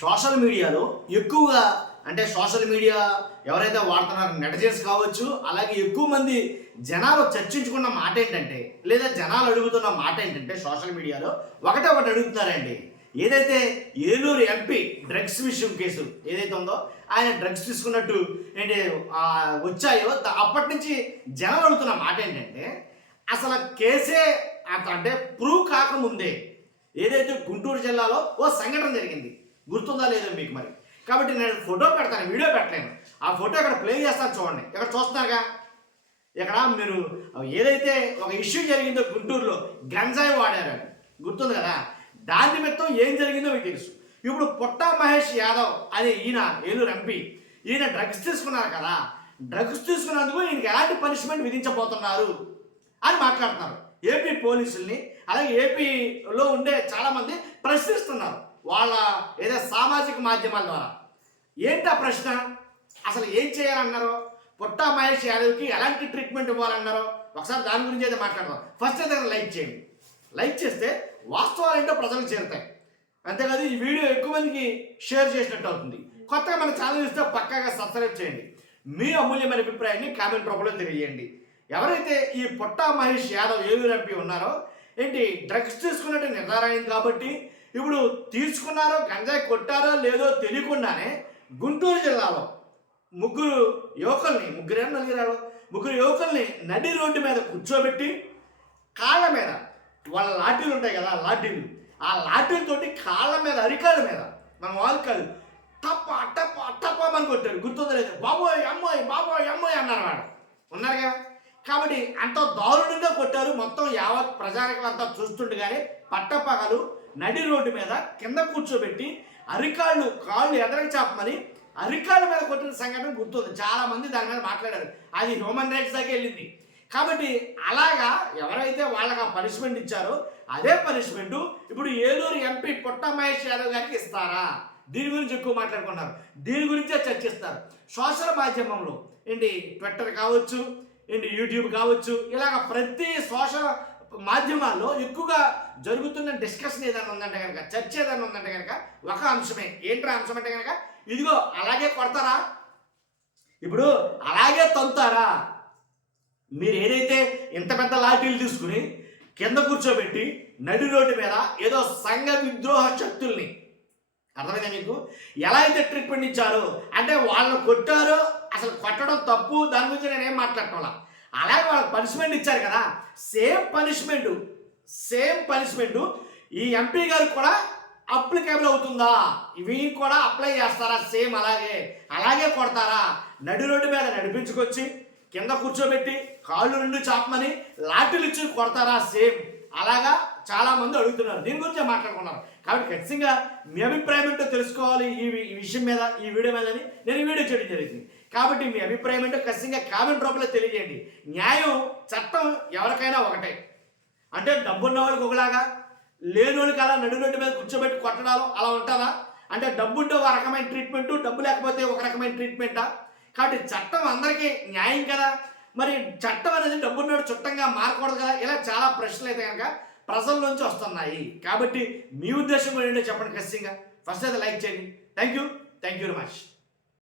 Social మీడియాలో ఎక్కువగా అంటే సోషల్ మీడియా ఎవరైతే వాడుతున్నారో నెటిజన్స్ కావచ్చు, అలాగే ఎక్కువ మంది జనాలు చర్చించుకున్న మాట ఏంటంటే, లేదా జనాలు అడుగుతున్న మాట ఏంటంటే సోషల్ మీడియాలో ఒకటి అడుగుతున్నారండి. ఏదైతే ఏలూరు ఎంపీ డ్రగ్స్ విషయం కేసు ఏదైతే ఉందో, ఆయన డ్రగ్స్ తీసుకున్నట్టు ఏంటి వచ్చాయో అప్పటి నుంచి జనాలు అడుగుతున్న మాట ఏంటంటే, అసలు కేసే అంటే ప్రూవ్ కాకముందే ఏదైతే గుంటూరు జిల్లాలో ఓ సంఘటన జరిగింది, గుర్తుందా లేదో మీకు మరి. కాబట్టి నేను ఫోటో పెడతాను, వీడియో పెట్టలేను. ఆ ఫోటో ఇక్కడ ప్లే చేస్తాను, చూడండి. ఇక్కడ చూస్తున్నారుగా, ఇక్కడ మీరు ఏదైతే ఒక ఇష్యూ జరిగిందో గుంటూరులో గంజాయి వాడారు, గుర్తుంది కదా. దాని నిమిత్తం ఏం జరిగిందో మీకు తెలుసు. ఇప్పుడు పుట్టా మహేష్ యాదవ్ అనే ఈయన ఏలూరు ఎంపీ, ఈయన డ్రగ్స్ తీసుకున్నారు కదా, డ్రగ్స్ తీసుకున్నందుకు ఈయనకి ఎలాంటి పనిష్మెంట్ విధించబోతున్నారు అని మాట్లాడుతున్నారు ఏపీ పోలీసుల్ని. అలాగే ఏపీలో ఉండే చాలామంది ప్రశ్నిస్తున్నారు వాళ్ళ ఏదో సామాజిక మాధ్యమాల ద్వారా. ఏంటా ప్రశ్న, అసలు ఏం చేయాలన్నారో, పుట్టా మహేష్ యాదవ్కి ఎలాంటి ట్రీట్మెంట్ ఇవ్వాలన్నారో ఒకసారి దాని గురించి అయితే మాట్లాడదాం. ఫస్ట్ అయితే లైక్ చేయండి. లైక్ చేస్తే వాస్తవాలు ఏంటో ప్రజలకు చేరుతాయి. అంతేకాదు ఈ వీడియో ఎక్కువ మందికి షేర్ చేసినట్టు అవుతుంది. కొత్తగా మన ఛానల్ చూస్తే పక్కాగా సబ్స్క్రైబ్ చేయండి. మీ అమూల్యమైన అభిప్రాయాన్ని కామెంట్ రూపంలో తెలియజేయండి. ఎవరైతే ఈ పుట్టా మహేష్ యాదవ్ ఏలూరు ఎంపీ ఉన్నారో, ఏంటి డ్రగ్స్ తీసుకున్నట్టు నిర్ధారణ అయింది కాబట్టి ఇప్పుడు తీసుకున్నారో గంజాయి కొట్టారో లేదో తెలియకుండానే గుంటూరు జిల్లాలో ముగ్గురు యువకుల్ని నడి రోడ్డు మీద కూర్చోబెట్టి కాళ్ళ మీద వాళ్ళ లాఠీలు ఉంటాయి కదా, లాఠీలు, ఆ లాఠీలతోటి కాళ్ళ మీద అరికాళ్ళ మీద మన వాళ్ళు కాదు టప్ప టప్ప టప్ప అని కొట్టారు, గుర్తుందో లేదు. బాబోయ్ అమ్మాయి బాబోయ్ అమ్మాయి అన్నారు వాళ్ళు ఉన్నారుగా. కాబట్టి అంత దారుణంగా కొట్టారు. మొత్తం యావత్ ప్రజానికం అంతా చూస్తుండగానే పట్టపగలు నడి రోడ్డు మీద కింద కూర్చోబెట్టి కాళ్ళు ఎదరికి చాపమని అరికాళ్ళ మీద కొట్టిన సంఘటన గుర్తుంది. చాలా మంది దాని మీద మాట్లాడారు. అది హ్యూమన్ రైట్స్ దాకా వెళ్ళింది. కాబట్టి అలాగా ఎవరైతే వాళ్ళకి ఆ పనిష్మెంట్ ఇచ్చారో అదే పనిష్మెంట్ ఇప్పుడు ఏలూరు ఎంపీ పుట్టా మహేష్ యాదవ్ గారికి ఇస్తారా? దీని గురించి ఎక్కువ మాట్లాడుకున్నారు, దీని గురించే చర్చిస్తారు. సోషల్ మాధ్యమంలో ఏంటి ట్విట్టర్ కావచ్చు, ఏంటి యూట్యూబ్ కావచ్చు, ఇలాగ ప్రతి సోషల్ మాధ్యమాల్లో ఎక్కువగా జరుగుతున్న డిస్కషన్ ఏదైనా ఉందంటే కనుక, చర్చ ఏదైనా ఉందంటే కనుక ఒక అంశమే. ఏంట్రా అంశం అంటే కనుక, ఇదిగో అలాగే కొడతారా, ఇప్పుడు అలాగే తంతారా? మీరు ఏదైతే ఇంత పెద్ద లాఠీలు తీసుకుని కింద కూర్చోబెట్టి నడి రోడ్డు మీద ఏదో సంఘ విద్రోహ శక్తుల్ని, అర్థమైందా మీకు, ఎలా అయితే ట్రీట్మెంట్ ఇచ్చారో, అంటే వాళ్ళని కొట్టారో, అసలు కొట్టడం తప్పు, దాని గురించి నేనేం మాట్లాడటంలా, అలాగే వాళ్ళకి పనిష్మెంట్ ఇచ్చారు కదా, సేమ్ పనిష్మెంట్ ఈ ఎంపీ గారికి కూడా అప్లికేబుల్ అవుతుందా? ఇవి కూడా అప్లై చేస్తారా? సేమ్ అలాగే కొడతారా? నడి రోడ్డు మీద నడిపించుకొచ్చి కింద కూర్చోబెట్టి కాళ్ళు రెండు చాపమని లాఠీలు ఇచ్చి కొడతారా? సేమ్ అలాగా చాలా మంది అడుగుతున్నారు. దీని గురించి మాట్లాడుకున్నారు. కాబట్టి ఖచ్చితంగా మీ అభిప్రాయం ఏంటో తెలుసుకోవాలి ఈ విషయం మీద, ఈ వీడియో మీద అని నేను ఈ వీడియో చేయడం జరిగింది. కాబట్టి మీ అభిప్రాయం ఏంటో ఖచ్చితంగా కామెంట్ రూపంలో తెలియజేయండి. న్యాయం, చట్టం ఎవరికైనా ఒకటే. అంటే డబ్బున్న వాళ్ళకి ఒకలాగా, లేని వాళ్ళకి అలా నడు రోడ్డు మీద కూర్చోబెట్టి కొట్టడాలు అలా ఉంటుందా? అంటే డబ్బు ఉంటే ఒక రకమైన ట్రీట్మెంటు, డబ్బు లేకపోతే ఒక రకమైన ట్రీట్మెంటా? కాబట్టి చట్టం అందరికీ న్యాయం కదా. మరి చట్టం అనేది డబ్బున్నోడు చుట్టంగా మారకూడదు కదా. ఇలా చాలా ప్రశ్నలు అయితే కనుక ప్రజల నుంచి వస్తున్నాయి. కాబట్టి మీ ఉద్దేశం ఏంటో చెప్పండి ఖచ్చితంగా. ఫస్ట్ అయితే లైక్ చేయండి. Thank you very much.